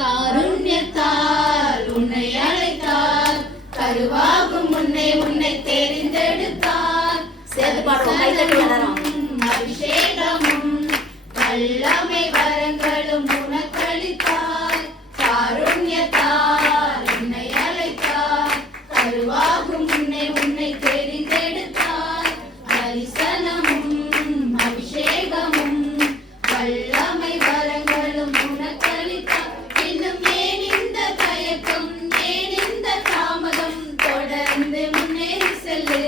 காருண்யத்தால் உன்னை அழைத்தார், கருவாகும் முன்னே உன்னை தெரிந்தெடுத்தார். அபிஷேகமும் வல்லமை வரங்களும் உனக்களித்தார். காருண்யத்தால் உன்னை அழைத்தார், கருவாகும் முன்னே உன்னை தெரிந்தெடுத்தார். தரிசனமும் அபிஷேகமும் வல்லமை வரங்களும் உனக்களித்தார். இன்னும் ஏன் இந்த தயக்கம், ஏன் இந்த தாமதம், தொடர்ந்து முன்னேறி செல்லு.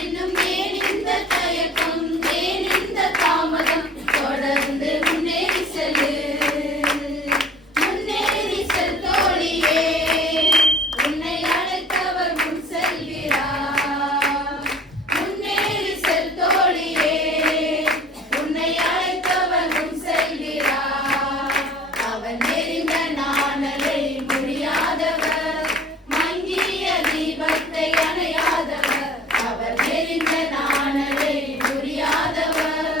இன்னும் ஏன் இந்த தயக்கம், ஏன் இந்த தாமதம், தொடர்ந்து முன்னேறி செல்லு. முன்னேறி செல் தோழியே, உன்னை அழைத்தவர் முன் செல்கிறார். முன்னேறி செல் தோழியே, உன்னை அழைத்தவர் முன் செல்கிறார். அவர் நெறிந்த நாணலை முடியாதவர், மங்கிய தீபத்தை அணையாதவர். அவர் நெறிந்த நாணலை முடியாதவர்,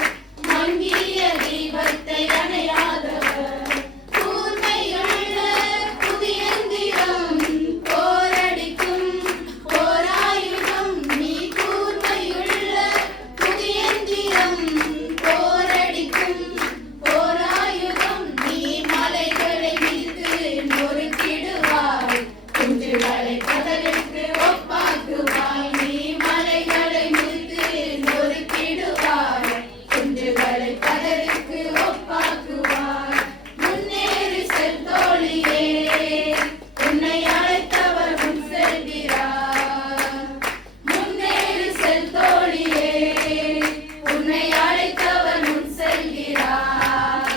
மங்கிய தீபத்தை அணையாதவர். கூர்மையுள்ள புதியந்திரம் போரடிக்கும் போராயுதம் நீ. கூர்மையுள்ள புதியந்திரம் போரடிக்கும் போராயுதம் நீ. மலைகளை மீது நொறுக்கிடுவாய், குஞ்சுகளை பதருக்கு ஒப்பாக்குவாய். நீ மலைகளை மீது நொறுக்கிடுவாய், குஞ்சுகளை பதருக்கு ஒப்பாக்குவாய். முன்னேறி செல் தோழியே, உன்னை அழைத்தவர் முன் செல்கிறார். முன்னேறி செல் தோழியே, உன்னை அழைத்தவர் முன் செல்கிறார்.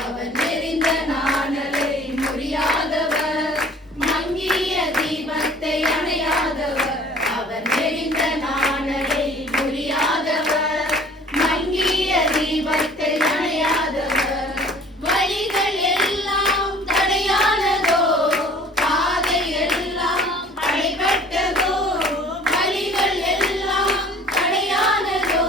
அவர் நெறிந்த நாணலை முறியாதவர், மங்கிய தீபத்தை அணையாதவர். அவர் நெறிந்த நாணலை முறியாதவர், மங்கிய தீபத்தை அணையாதவர். வழிகள் எல்லாம் தடையானதோ, பாதை எல்லாம் அடைபட்டதோ. வழிகள் எல்லாம் தடையானதோ,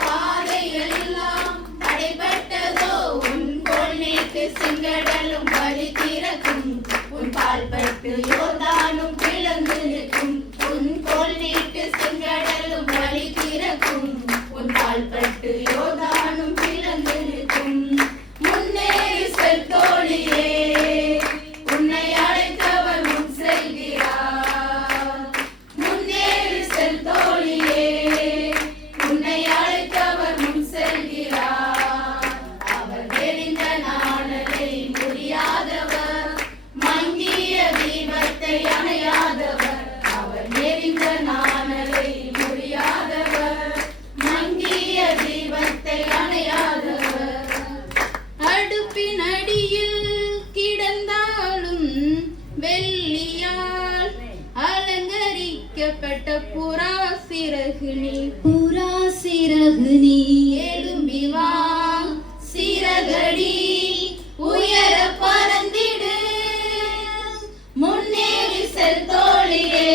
பாதை எல்லாம் தடைபட்டதோ. உன் கோல் நீட்டு செங்கடலும் வழி திறக்கும், உன் பால்பட்டு யோர்தானும் பிளந்து நிற்கும். உன் கோல் நீட்டு செங்கடலும் வழி திறக்கும், உன் பால்பட்டு யோர்தானும் பிளந்து நிற்கும். முன்னேறி செல் தோழியே, உன்னை அழைத்தவர் முன் செல்கிறார். முன்னேறி செல் தோழியே, உன்னை அழைத்தவர் முன் செல்கிறார். அவர் நெறிந்த நாணலை முடியாதவர், மங்கிய தீபத்தை அணையாதவர். அவர் நெறிந்த நாணலை முடியாதவர், மங்கிய தீபத்தை அணையாதவர். அடுப்பின் அடியில் கிடந்தாலும் வெள்ளியால் அலங்கரிக்கப்பட்ட புறா சிறகு நீ. புறா சிறகு நீ, எழும்பி வா சிறகடி, உயர பறந்திடு. முன்னேறி செல் தோழியே,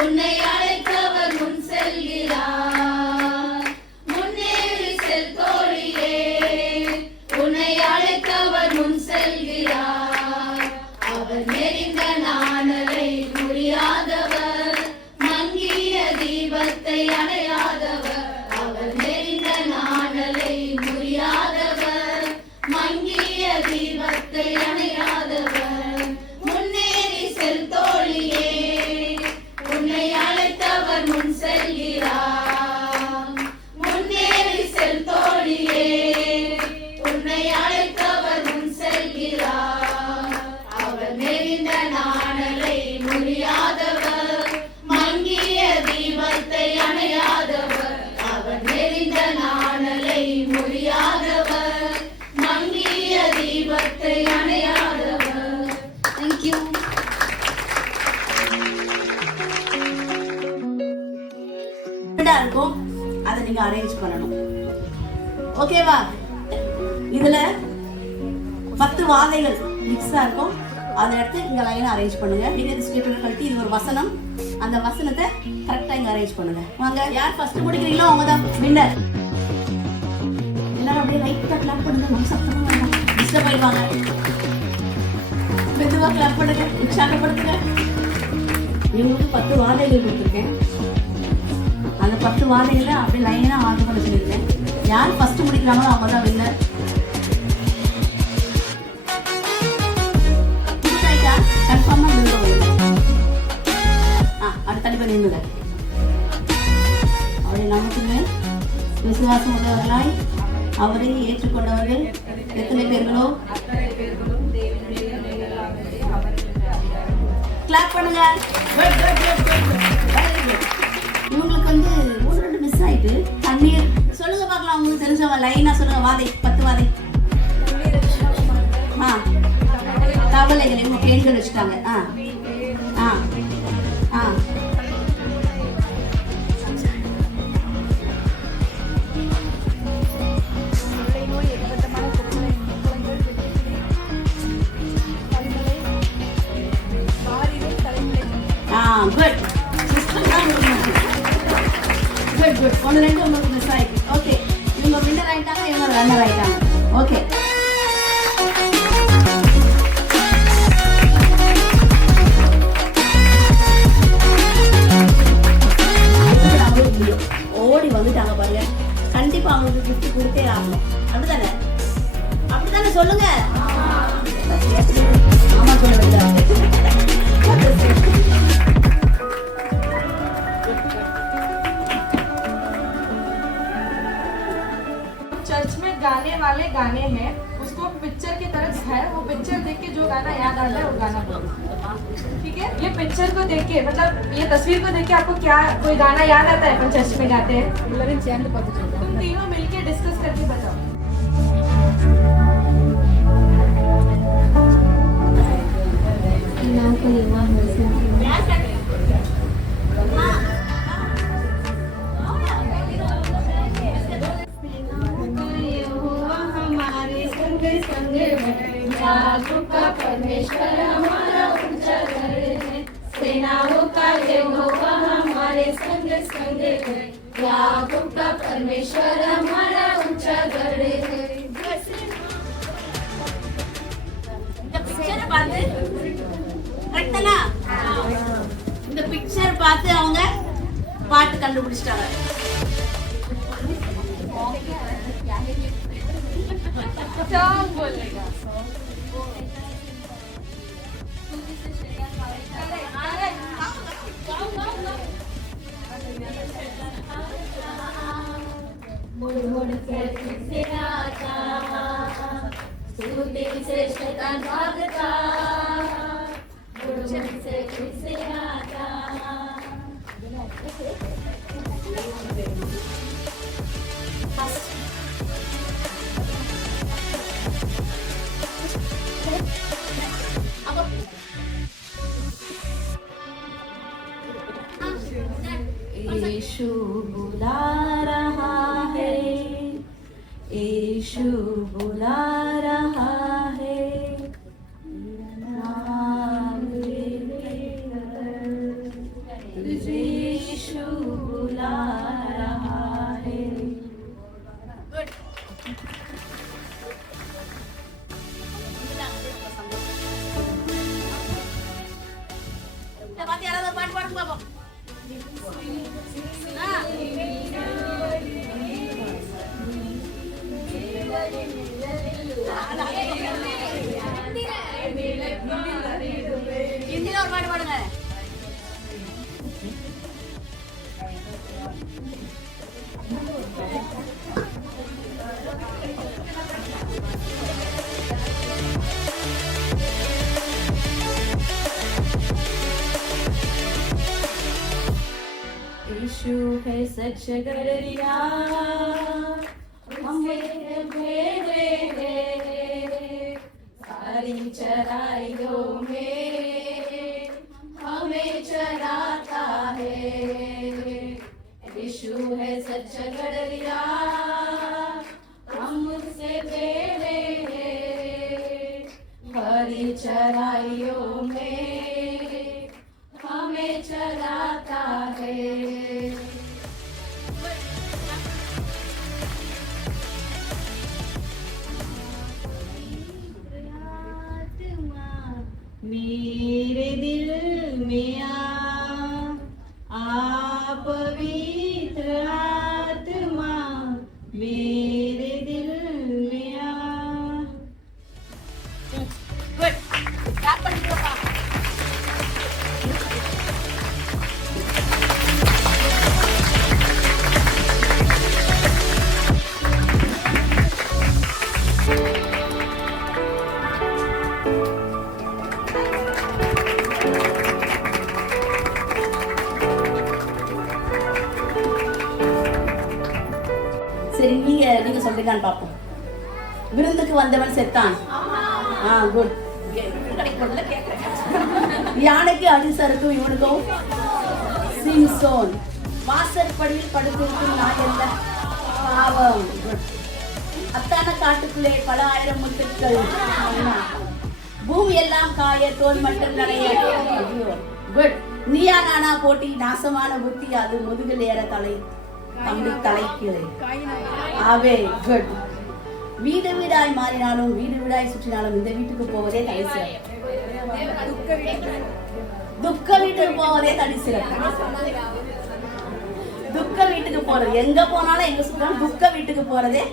உன்னை அழைத்தவர் முன் செல்கிறார். முன்னேறி செல் தோழியே, உன்னை அழைத்தவர் முன் செல்கிறார். அவர் நெறிந்த நாணலை முறியாதவர், மங்கிய தீபத்தை அணையாதவர். அவர் நெறிந்த நாணலை முறியாதவர், மங்கிய தீபத்தை அணையாதவர். முன்னேறி செல் தோழியே, உன்னை அழைத்தவர் முன் செல்கிறார். முன்னேறி செல் தோழியே, உன்னை அழைத்தவர் முன் செல்கிறார். அவர் நெறிந்த நாணலை முறியாதவர், மங்கிய தீபத்தை அணையாதவர். அவர் நெறிந்த நாணலை முறியாதவர், மங்கிய தீபத்தை அணையாதவர். தேங்க்யூ. இருக்கும், அதை நீங்க அரேஞ்ச் பண்ணணும். ஓகேவா? இதுல 10 வாதைகள் மிக்ஸா இருக்கும், அதை எடுத்து இங்க லைனா அரேஞ்ச் பண்ணுங்க. நீங்க ஸ்டேபிள் கழட்டி இது ஒரு வசனம், அந்த வசனத்தை கரெக்டா இங்க அரேஞ்ச் பண்ணுங்க. வாங்க, யார் ஃபர்ஸ்ட் முடிக்கிறீங்களோ அவங்க தான் வின்னர். எல்லாரும் அப்படியே லைட்டா கிளாப் பண்ணுங்க, நம்ம சத்தமா டிஸ்டர்ப் ஆயிடுவாங்க. மெதுவா கிளப் பண்ணுங்க, உற்சாகப்படுத்துங்க. இவங்களுக்கு 10 வாதைகள் கொடுத்துருக்கேன். அந்த 10 வாதைகளை அப்படியே லைனா ஆர்டர் பண்ண சொல்லியிருக்கேன். யார் ஃபர்ஸ்ட் முடிக்கிறாங்களோ அவங்க தான் வின்னர். கன்ஃபார்மா அடுத்த தள்ளி பண்ணி நின்றுங்க. அவரை நமக்குமே விசுவாசம் உள்ளவர்களாய் அவரை ஏற்றுக்கொண்டவர்கள் எத்தனை பேர்களோ கிளாப் பண்ணுங்க. இவங்களுக்கு வந்து 1-2 மிஸ் ஆயிட்டு தண்ணீர் சொல்லுங்க பார்க்கலாம். உங்களுக்கு தெரிஞ்சவங்க லைனா சொல்லுங்க. வாதை 10 வாதை. தவளைகள் இவங்க பெண்கள் வச்சுட்டாங்க. குட். 1-2 உங்களுக்கு மிஸ் ஆயிருக்கு. ஓகே, இவங்க வின்னர் ஆயிட்டாங்க, இவங்க ரன்னர் ஆயிட்டாங்க. ஓகே, ஓடி வந்துட்டாங்க பாருங்க. கண்டிப்பா அவங்களுக்கு கிஃப்ட் கொடுத்தே ஆகணும். அப்படிதானே? அப்படிதானே சொல்லுங்க. ஆமா சொல்ல வேண்டாம். चर्च में गाने वाले गाने हैं, उसको पिक्चर की तरह है, वो पिक्चर देख के जो गाना याद आता है वो गाना बोलो, ठीक है? ये पिक्चर को देख के, मतलब ये तस्वीर को देख के आपको क्या कोई गाना याद आता है? अपन चर्च में गाते हैं, तुम तीनों मिलके डिस्कस करके बताओ. परमेश्वर हमारा ऊंचा घर है, सेनाओं का यहोवा हमारे संग संग है. याकूब का परमेश्वर हमारा ऊंचा घर है. இந்த பிக்சர் பார்த்து அவங்க பாட்டு கண்டுபிடிச்சிட்டாங்க. यीशु बुला रहा है, यीशु बुला रहा है, नाम तुझे यीशु बुला रहा है. யாராவது பாட்டு பாடுங்க பாப்போம். ஹிந்தில ஒரு பாட்டு பாடுங்க. यीशु है सच गड़रिया, हमें भेजे है, सारी चराइयों में हमें चराता है. यीशु है सच गड़रिया, हम उससे भेजे हैं, हरी चराइयों में हमें चराता है. சரி நீங்க சொல்றீங்கன்னு பார்ப்போம். விருந்துக்கு வந்தவன் செத்தான். குட். யானைக்கு அடிசருக்கும் இவனுக்கும் சிம்சோன். வாசற்படியில் படுத்திருக்கும் நான் என்ன பாவம். அத்தான காட்டுக்குள்ளே பல ஆயிரம் முத்துக்கள். பூமி எல்லாம் காய தோல் மட்டும் நடைய. குட். நீயா நானா போட்டி நாசமான புத்தி அது முதுகில் ஏற தலை தம்பி தலைக்கு. ஆவே குட். வீடு வீடாய் மாறினாலும் வீடு வீடாய் சுற்றினாலும் இந்த வீட்டுக்கு போவதே தனி சிறப்பு. துக்க வீட்டுக்கு போவதே தனி சிறப்பு. துக்க வீட்டுக்கு போறது எங்க போனாலும் எங்க சுற்றினாலும் துக்க வீட்டுக்கு போறதே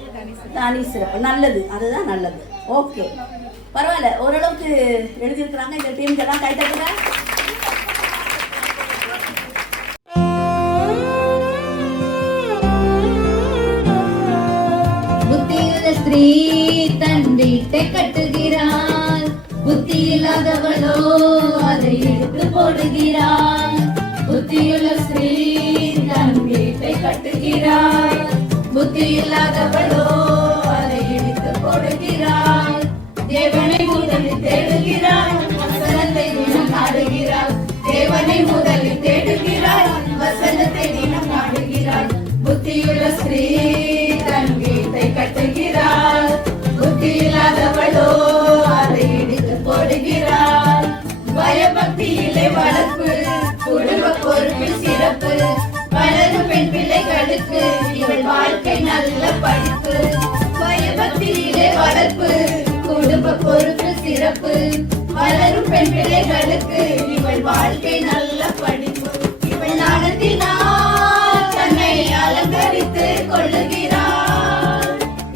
தனி சிறப்பு. நல்லது, அதுதான் நல்லது. ஓகே, பரவாயில்ல, ஓரளவுக்கு எழுதியிருக்கிறாங்க. இந்த டீமுக்கு எல்லாம் கை தட்டுங்க. ஸ்திரீ தன் வீட்டை கட்டுகிறாள், புத்தி இல்லாதவளோ அதை எடுத்து போடுகிறாள். புத்தியுள்ள ஸ்திரீ தன் வீட்டை கட்டுகிறாள், புத்தி இல்லாதவளோ அதை எடுத்து போடுகிறாள். தேவனை முதலில் தேடுகிறாள், வசனத்தை தினம் நாடுகிறாள். தேவனை முதலில் தேடுகிறாள், வசனத்தை தினம் நாடுகிறாள். புத்தியுள்ள ஸ்திரீ தன் வீட்டை கட்டுகிறாள், புத்தி இல்லாதவளோ அதை இடித்து போடுகிறாள். பயபக்தியிலே வளர்ப்பு, குடும்ப பொறுப்பில் சிறப்பு. வளரும் பெண் பிள்ளைகளுக்கு இவள் வாழ்க்கை நல்ல படிப்பு. பயபக்தியிலே வளர்ப்பு, குடும்ப பொறுப்பில் சிறப்பு. வளரும் பெண் பிள்ளைகளுக்கு இவள் வாழ்க்கை நல்ல படிப்பு. இவள் நாணத்தினால் தன்னை அலங்கரித்து கொள்ளுகிறாள்.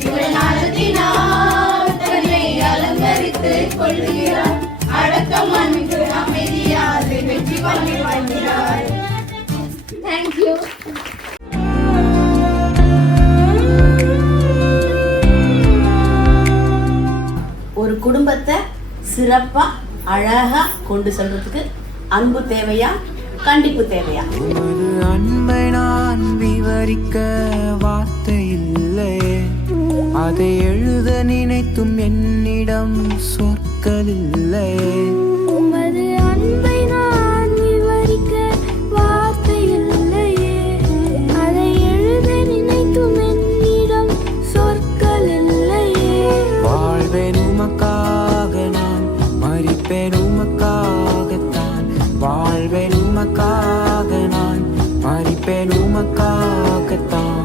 இவள் நாணத்தினால் தன்னை அலங்கரித்து கொள்ளுகிறாள். அடக்கம் அன்பு அமைதியாக வெற்றி பண்ணி வாழ்கிறாள். தேங்க்யூ. ஒரு குடும்பத்தை சிறப்பா அழகா கொண்டு செல்றதுக்கு அன்பு தேவையா, கண்டிப்பு தேவையா? அன்பை நான் விவரிக்க வார்த்தை இல்லை, அதை எழுத நினைத்தும் என்னிடம் சொற்கள் இல்லை. உமது அன்பை நான் விவரிக்க வார்த்தை இல்லையே, அதை எழுத நினைத்தும் என்னிடம் சொற்கள் இல்லையே. வாழ்வேன் உமக்காக, நான் மரிப்பேன் உமக்காகத்தான். வாழ்வேன் உமக்காக, நான் மரிப்பேன் உமக்காகத்தான்.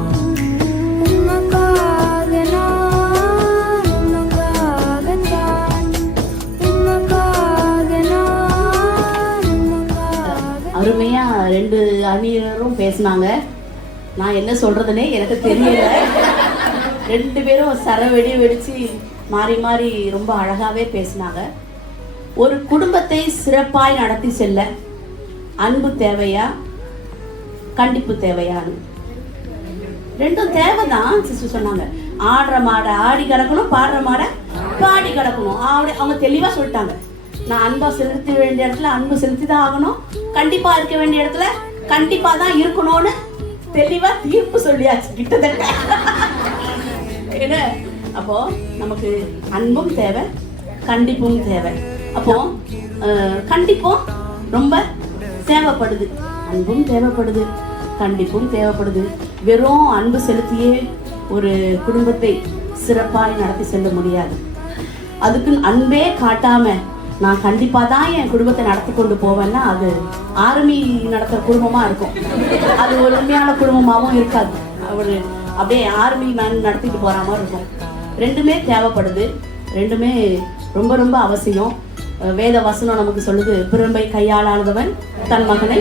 அருமையா ரெண்டு அணியரும் பேசினாங்க. நான் என்ன சொல்றதுனே எனக்கு தெரியல. ரெண்டு பேரும் சரவெடி வெடிச்சு மாறி மாறி ரொம்ப அழகாவே பேசினாங்க. ஒரு குடும்பத்தை சிறப்பாய் நடத்தி செல்ல அன்பு தேவையா, கண்டிப்பு தேவையான்னு? ரெண்டும் தேவைதான் சிஸ்டர் சொன்னாங்க. ஆடுற மாடை ஆடி கிடக்கணும், பாடுற மாடை பாடி கிடக்கணும். அவங்க தெளிவா சொல்லிட்டாங்க. நான் அன்பா செலுத்த வேண்டிய இடத்துல அன்பு செலுத்தி தான் ஆகணும், கண்டிப்பா இருக்க வேண்டிய இடத்துல கண்டிப்பா தான் இருக்கணும்னு தெளிவா தீர்ப்பு சொல்லியாச்சு கிட்டத்தட்ட. என்ன, அப்போ நமக்கு அன்பும் தேவை, கண்டிப்பும் தேவை. அப்போ கண்டிப்பும் ரொம்ப தேவைப்படுது, அன்பும் தேவைப்படுது, கண்டிப்பும் தேவைப்படுது. வெறும் அன்பு செலுத்தியே ஒரு குடும்பத்தை சிறப்பாக நடத்தி செல்ல முடியாது. அதுக்கு அன்பே காட்டாம நான் கண்டிப்பா தான் என் குடும்பத்தை நடத்தி கொண்டு போவேன்னா அது ஆர்மி நடத்துற குடும்பமா இருக்கும். அது ஒரு உண்மையான குடும்பமாகவும் இருக்காது. அவரு அப்படியே ஆர்மி மேன் நடத்திட்டு போற மாதிரி இருக்கும். ரெண்டுமே தேவைப்படுது, ரெண்டுமே ரொம்ப ரொம்ப அவசியம். வேத வசனம் நமக்கு சொல்லுது, பிறம்பை கையாளாதவன் தன் மகனை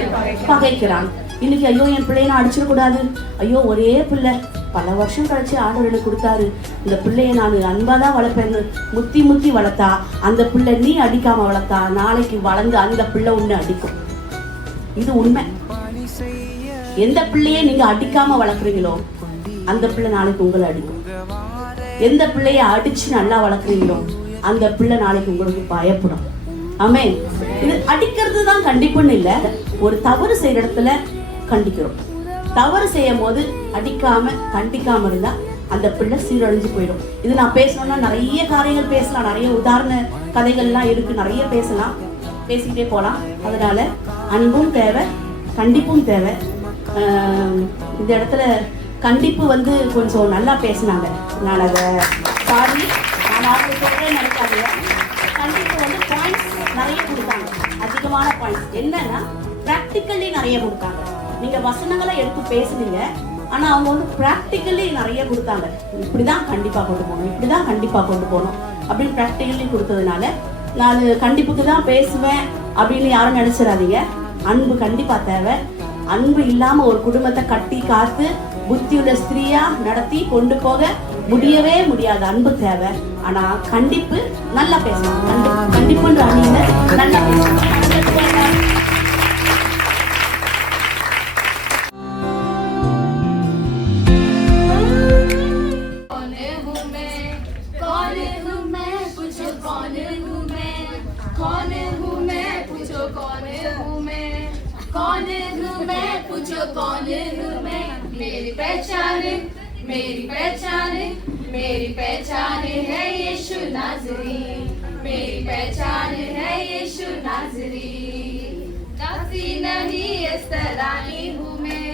பகைக்கிறான். இன்னைக்கு ஐயோ என் பிள்ளைய நான் அடிச்சிடக்கூடாது, ஐயோ ஒரே பிள்ளை பல வருஷம் கழிச்சு ஆண்டவர் எனக்கு கொடுத்தாரு, இந்த பிள்ளைய நான் அன்பாதான் வளர்ப்பேன்னு முத்தி முத்தி வளர்த்தா அந்த பிள்ளை நீ அடிக்காம வளர்த்தா நாளைக்கு வளர்ந்து அந்த பிள்ளை ஒண்ணு அடிக்கும். இது உண்மை. எந்த பிள்ளைய நீங்க அடிக்காம வளர்க்குறீங்களோ அந்த பிள்ளை நாளைக்கு உங்களை அடிக்கும். எந்த பிள்ளைய அடிச்சு நல்லா வளர்க்குறீங்களோ அந்த பிள்ளை நாளைக்கு உங்களுக்கு பயப்படும். ஆமே, இது அடிக்கிறது தான் கண்டிப்புன்னு இல்லை. ஒரு தவறு செய்யற இடத்துல கண்டிக்கிறோம். தவறு செய்யும் போது அடிக்காம கண்டிக்காம இருந்தா அந்த பிள்ளை சீரழிஞ்சு போயிடும். இது நான் பேசணும்னா நிறைய காரியங்கள் பேசலாம், நிறைய உதாரண கதைகள்லாம் இருக்கு, நிறைய பேசலாம், பேசிக்கிட்டே போகலாம். அதனால அன்பும் தேவை, கண்டிப்பும் தேவை. இந்த இடத்துல கண்டிப்பு வந்து கொஞ்சம் நல்லா பேசினாங்க. நான் அதை சாரி, நான் அவங்க சொல்கிறேன் நினைக்காதீங்க. கண்டிப்பு வந்து பாயிண்ட்ஸ் நிறைய கொடுத்தாங்க, அதிகமான பாயிண்ட்ஸ். என்னன்னா ப்ராக்டிக்கலி நிறைய கொடுத்தாங்க. நீங்கள் வசனங்களை எடுத்து பேசுனீங்க, ஆனால் அவங்க வந்து ப்ராக்டிக்கலி நிறைய கொடுத்தாங்க. இப்படி தான் கண்டிப்பாக கொண்டு போகணும், இப்படி தான் கண்டிப்பாக கொண்டு போகணும் அப்படின்னு ப்ராக்டிக்கலி கொடுத்ததுனால நான் கண்டிப்புக்கு தான் பேசுவேன் அப்படின்னு யாரும் நினச்சிடாதீங்க. அன்பு கண்டிப்பாக தேவை. அன்பு இல்லாமல் ஒரு குடும்பத்தை கட்டி காத்து புத்தியுள்ள ஸ்திரீயா நடத்தி கொண்டு போக முடியவே முடியாது. அன்பு தேவை. ஆனால் கண்டிப்பு நல்லா பேசணும். கண்டிப்புன்ற அணியில நல்லா பேசணும். मेरी पहचान, मेरी पहचान, मेरी पहचान है यीशु नाज़री, मेरी पहचान है यीशु नाज़री। दासी नहीं इस्तरानी हूँ मैं,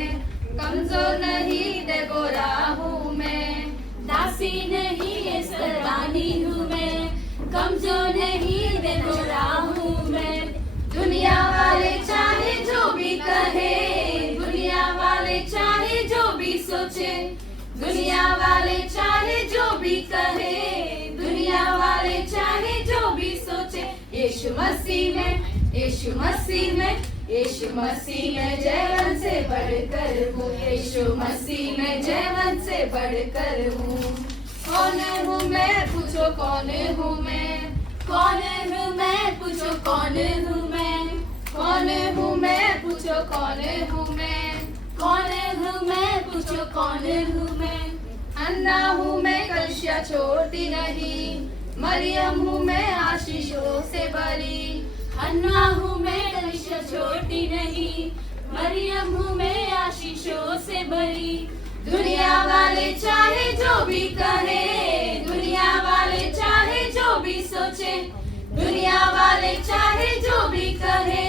कमजोर नहीं देगोरा हूँ मैं। दासी नहीं इस्तरानी हूँ मैं, कमजोर नहीं देगोरा हूँ मैं। दुनिया वाले चाहे जो भी कहे, दुनिया वाले चाहे जो भी सोचे, दुनिया वाले चाहे जो भी कहे, दुनिया वाले चाहे जो भी सोचे, यीशु मसीह में, यीशु मसीह में, यीशु मसीह में जीवन से बढ़कर हूँ, यीशु मसीह में जीवन से बढ़कर हूँ। कौन हूँ मैं, पूछो कौन हूँ मैं, कौन हूँ मैं, पूछो कौन हूँ मैं, कौन हूँ मैं, पूछो कौन हूँ मैं, कौन हूँ मैं, पूछो कौन हूँ मैं। अन्ना हूँ मैं, कलशिया छोड़ती नहीं, मरियम हूँ मैं, आशीषों से भरी। अन्ना हूँ मैं, कलशिया छोड़ती नहीं, मरियम हूँ मैं, आशीषों से भरी। दुनिया वाले चाहे जो भी कहे, दुनिया वाले चाहे जो भी सोचे, दुनिया वाले चाहे जो भी कहे,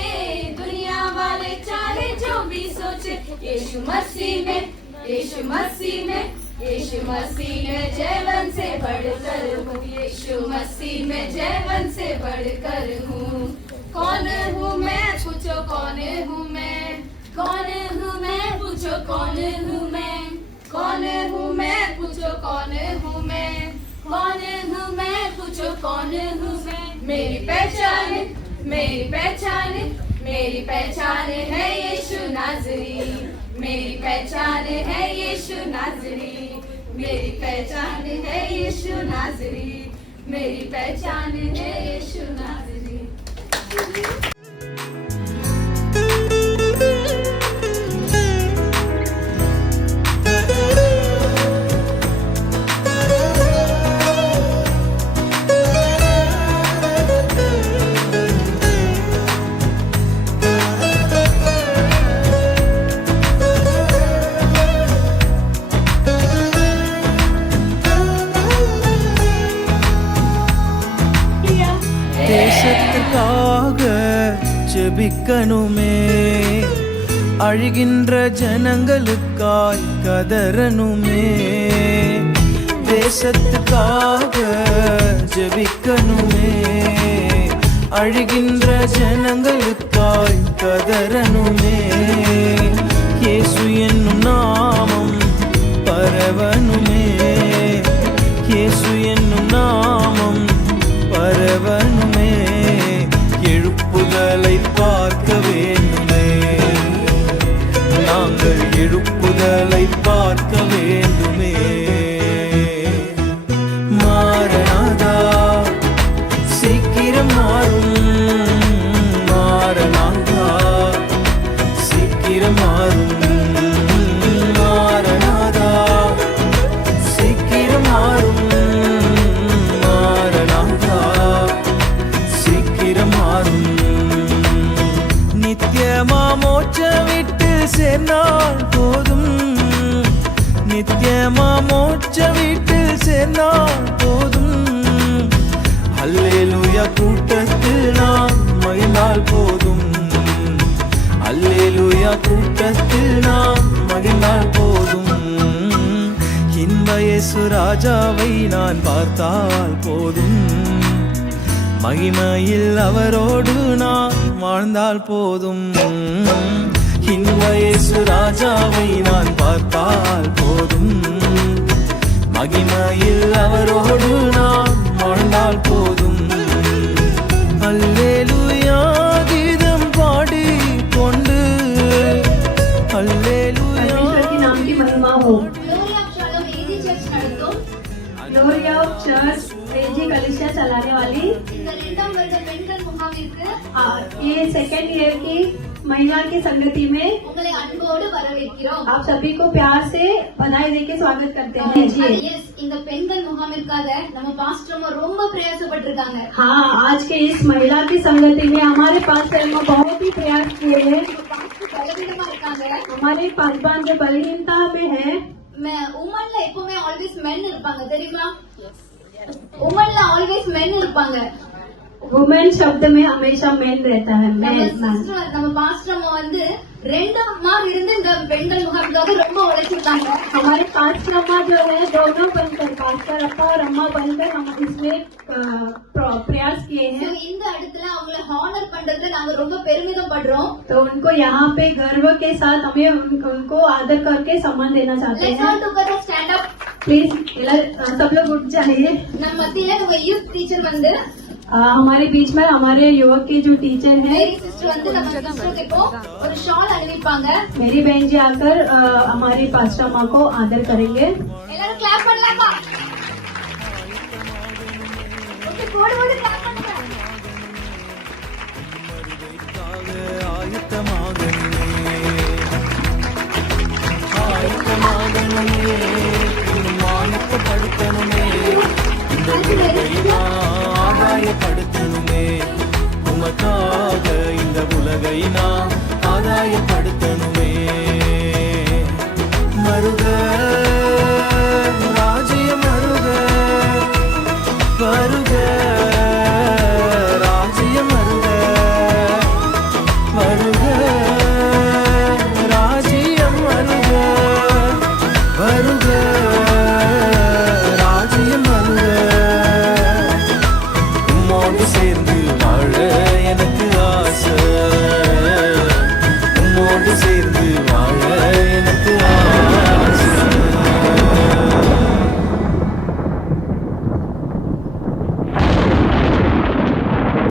दुनिया वाले चाहे जो भी सोचे, यीशु मसीह में, यीशु मसीह में, यीशु मसीह में जीवन से बढ़कर हूँ, यीशु मसीह में जीवन से बढ़कर हूँ। कौन हूँ मैं, पूछो कौन हूँ मैं, कौन हूँ मैं, पूछो कौन हूँ मैं, कौन हूँ मैं, पूछो कौन हूँ मैं, कौन हूँ मैं, पूछो कौन हूँ मैं। मेरी पहचान, मेरी पहचान, मेरी पहचान है यीशु नाज़री, मेरी पहचान है यीशु नाज़री, मेरी पहचान है यीशु नाज़री, मेरी पहचान है यीशु नाज़री। தேசத்துக்காக ஜெபிக்கணுமே, அழுகின்ற ஜனங்களுக்காய் கதறணுமே. தேசத்துக்காக ஜெபிக்கணுமே, அழுகின்ற ஜனங்களுக்காய் கதறணுமே. இயேசு என்னும் நாமம் பரவணுமே, இயேசு என்னும் நாமம் பரவணுமே. எழுப்புதலை பார்க்க வேண்டுமே, நாங்கள் எழுப்புதலை பார்க்க வேண்டுமே. மாரநாதா சீக்கிரம் மாறும், மாரநாதா சீக்கிரம் மாறும், மாரநாதா சீக்கிரம் மாறும், மாரநாதா சீக்கிரம் மாறும். நித்தியமா மோட்சம் விட்டு சேர்ந்தால் போதும், நித்திய மோட்ச வீட்டில் சேர்ந்தால் போதும். அல்லேலூயா கூட்டத்தில் நாம் மகிழ்ந்தால் போதும். அல்லேலூயா கூட்டத்தில் நாம் மகிழ்ந்தால் போதும். இன்ப இயேசு ராஜாவை நான் பார்த்தால் போதும். மகிமையில் அவரோடு நான் வாழ்ந்தால் போதும். இன்ப இயேசு ராஜாவை நான் பார்த்தால் போதும். மகிமையில் அவரோடு நான் வாழ்ந்தால் போதும். அல்லேலூயா கீதம் பாடி கொண்டு அல்லேலூயா परमेश्वर के नाम की महिमा हो. Glory of Shalom AG Church நடத்தும் ग्लोरी ऑफ चर्च एजी कलिसिया चलाने वाली இந்த 2ஆம் வருட பெண்கள் முகாமிற்கு ये सेकेंड ईयर की महिला की संगति में உங்களை அன்போடு வரவேற்கிறோம். आप सभी को प्यार से बधाई देके स्वागत करते हैं. जी Yes, இந்த பெண்கள் முகாமிற்காக நம்ம பாஸ்டர் ரொம்ப பிரயாசப்பட்டிருக்காங்க. हाँ, आज के इस महिला की संगति में हमारे पास बहुत ही प्रयास किए हैं. பலவீனமா இருக்காங்க. हमारे पासवान जो बलहीनता में है, உமன்ல எப்பவுமே ஆல்வேஸ் மென் இருப்பாங்க தெரியுமா? உமன்ல ஆல்வேஸ் மென் இருப்பாங்க. वुमेन शब्द में हमेशा मैन रहता है. நம்ம பாஸ்டர் அம்மா வந்து 2 மாதம் இருந்து இந்த பெண்கள் முகாமுக்காக ரொம்ப உழைச்சிருக்காங்க. हमारे पास्टर अम्मा जो है दोनों बनकर पास्टर अप्पा और अम्मा बनकर हम इसमें प्रयास किए So, हैं. இந்த இடத்துல அவங்கள ஹானர் பண்றதுல நாங்க ரொம்ப பெருமிதம் படுறோம். तो उनको यहाँ पे गर्व के साथ हमें उनको आदर करके सम्मान देना चाहते Let's हैं. all together stand up. Please सब लोग उठ जाइए. நம்ம மத்தியில உங்க யூத் டீச்சர் வந்து हमारे बीच में हमारे युवक के जो टीचर हैं, மேரி சிஸ்டர் வந்து நம்ம சிஸ்டருக்கு இப்போ ஒரு ஷால் அணிவிப்பாங்க. मेरी बहन जी आकर हमारी पास्टर अम्मा को आदर करेंगे. எல்லாரும் கிளாப் பண்ணலாமா? ஓகே, போடும்போது கிளாப் பண்ணுங்க. ஆயத்தமாக